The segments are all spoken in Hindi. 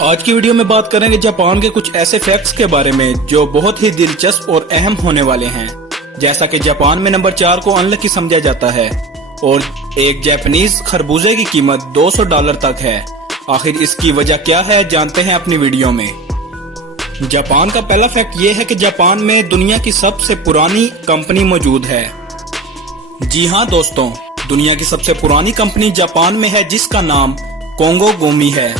आज की वीडियो में बात करेंगे जापान के कुछ ऐसे फैक्ट्स के बारे में जो बहुत ही दिलचस्प और अहम होने वाले हैं। जैसा कि जापान में नंबर 4 को अनलकी समझा जाता है और एक जापानीज खरबूजे की कीमत $200 तक है। आखिर इसकी वजह क्या है, जानते हैं अपनी वीडियो में। जापान का पहला फैक्ट ये है कि जापान में दुनिया की सबसे पुरानी कंपनी मौजूद है। जी हाँ दोस्तों, दुनिया की सबसे पुरानी कंपनी जापान में है जिसका नाम कोंगो गोमी है।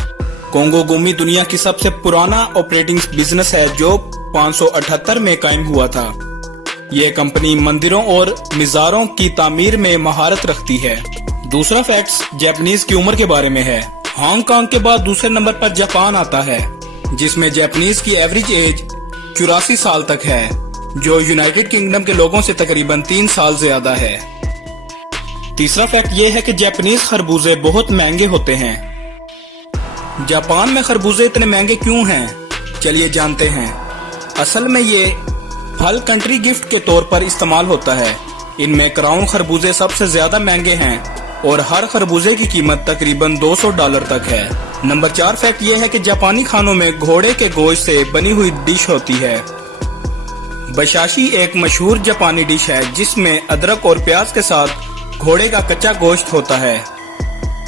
कोंगो गोमी दुनिया की सबसे पुराना ऑपरेटिंग बिजनेस है जो 578 में कायम हुआ था। ये कंपनी मंदिरों और मिज़ारों की तामीर में महारत रखती है। दूसरा फैक्ट जापानीज की उम्र के बारे में है। हांगकांग के बाद दूसरे नंबर पर जापान आता है जिसमें जापानीज की एवरेज एज 84 साल तक है, जो यूनाइटेड किंगडम के लोगों से तकरीबन 3 साल ज्यादा है। तीसरा फैक्ट ये है कि जापानीज खरबूजे बहुत महंगे होते हैं। जापान में खरबूजे इतने महंगे क्यों हैं? चलिए जानते हैं। असल में ये फल कंट्री गिफ्ट के तौर पर इस्तेमाल होता है। इनमें क्राउन खरबूजे सबसे ज्यादा महंगे हैं और हर खरबूजे की कीमत तकरीबन $200 तक है। नंबर 4 फैक्ट ये है कि जापानी खानों में घोड़े के गोश्त से बनी हुई डिश होती है। बशाशी एक मशहूर जापानी डिश है जिसमें अदरक और प्याज के साथ घोड़े का कच्चा गोश्त होता है,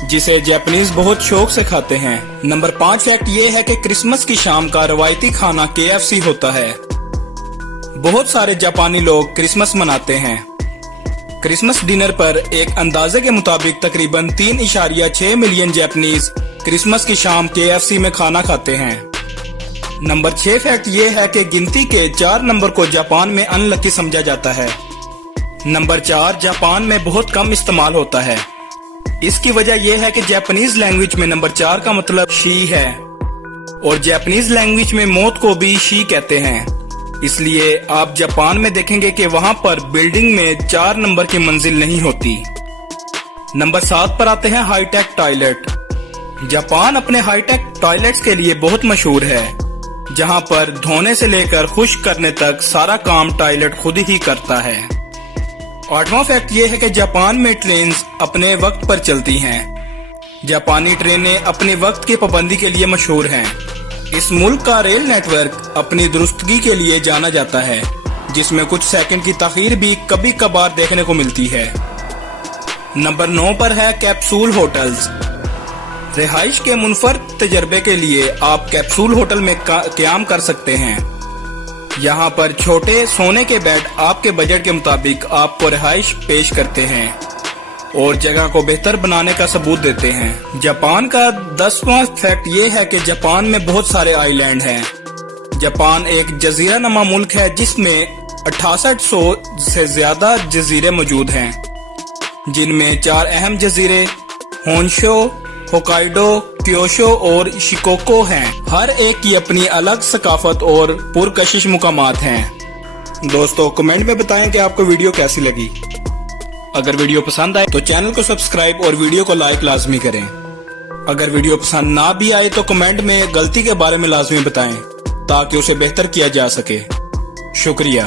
जिसे जापानीज बहुत शौक से खाते हैं। नंबर 5 फैक्ट ये है कि क्रिसमस की शाम का रवायती खाना KFC होता है। बहुत सारे जापानी लोग क्रिसमस मनाते हैं। क्रिसमस डिनर पर एक अंदाजे के मुताबिक तकरीबन 3.6 मिलियन जापानीज क्रिसमस की शाम KFC में खाना खाते हैं। नंबर 6 फैक्ट ये है कि गिनती के 4 नंबर को जापान में अनलकी समझा जाता है। नंबर 4 जापान में बहुत कम इस्तेमाल होता है। इसकी वजह यह है कि जापानीज लैंग्वेज में नंबर 4 का मतलब शी है और जापानीज लैंग्वेज में मौत को भी शी कहते हैं। इसलिए आप जापान में देखेंगे कि वहां पर बिल्डिंग में 4 नंबर की मंजिल नहीं होती। नंबर 7 पर आते हैं हाईटेक टॉयलेट। जापान अपने हाईटेक टॉयलेट्स के लिए बहुत मशहूर है, जहां पर धोने से लेकर खुश्क करने तक सारा काम टॉयलेट खुद ही करता है। 8वां फैक्ट ये है कि जापान में ट्रेन्स अपने वक्त पर चलती हैं। जापानी ट्रेनें अपने वक्त की पाबंदी के लिए मशहूर हैं। इस मुल्क का रेल नेटवर्क अपनी दुरुस्तगी के लिए जाना जाता है, जिसमें कुछ सेकंड की ताखीर भी कभी कभार देखने को मिलती है। नंबर 9 पर है कैप्सूल होटल्स। रिहाइश के मुनफरद तजर्बे के लिए आप कैप्सूल होटल में क़याम कर सकते हैं। यहाँ पर छोटे सोने के बेड आपके बजट के मुताबिक आपको रिहाइश पेश करते हैं और जगह को बेहतर बनाने का सबूत देते हैं। जापान का 10वां फैक्ट ये है कि जापान में बहुत सारे आइलैंड हैं। जापान एक जजीरा नुमा मुल्क है जिसमें 6800 से ज्यादा जजीरे मौजूद हैं, जिनमें 4 अहम जजीरे होन्शो, होकाइडो, क्योशो और शिकोको हैं। हर एक की अपनी अलग सकाफत और पुरकशिश मुकामात हैं। दोस्तों कमेंट में बताएं कि आपको वीडियो कैसी लगी। अगर वीडियो पसंद आए तो चैनल को सब्सक्राइब और वीडियो को लाइक लाजमी करें। अगर वीडियो पसंद ना भी आए तो कमेंट में गलती के बारे में लाजमी बताएं ताकि उसे बेहतर किया जा सके। शुक्रिया।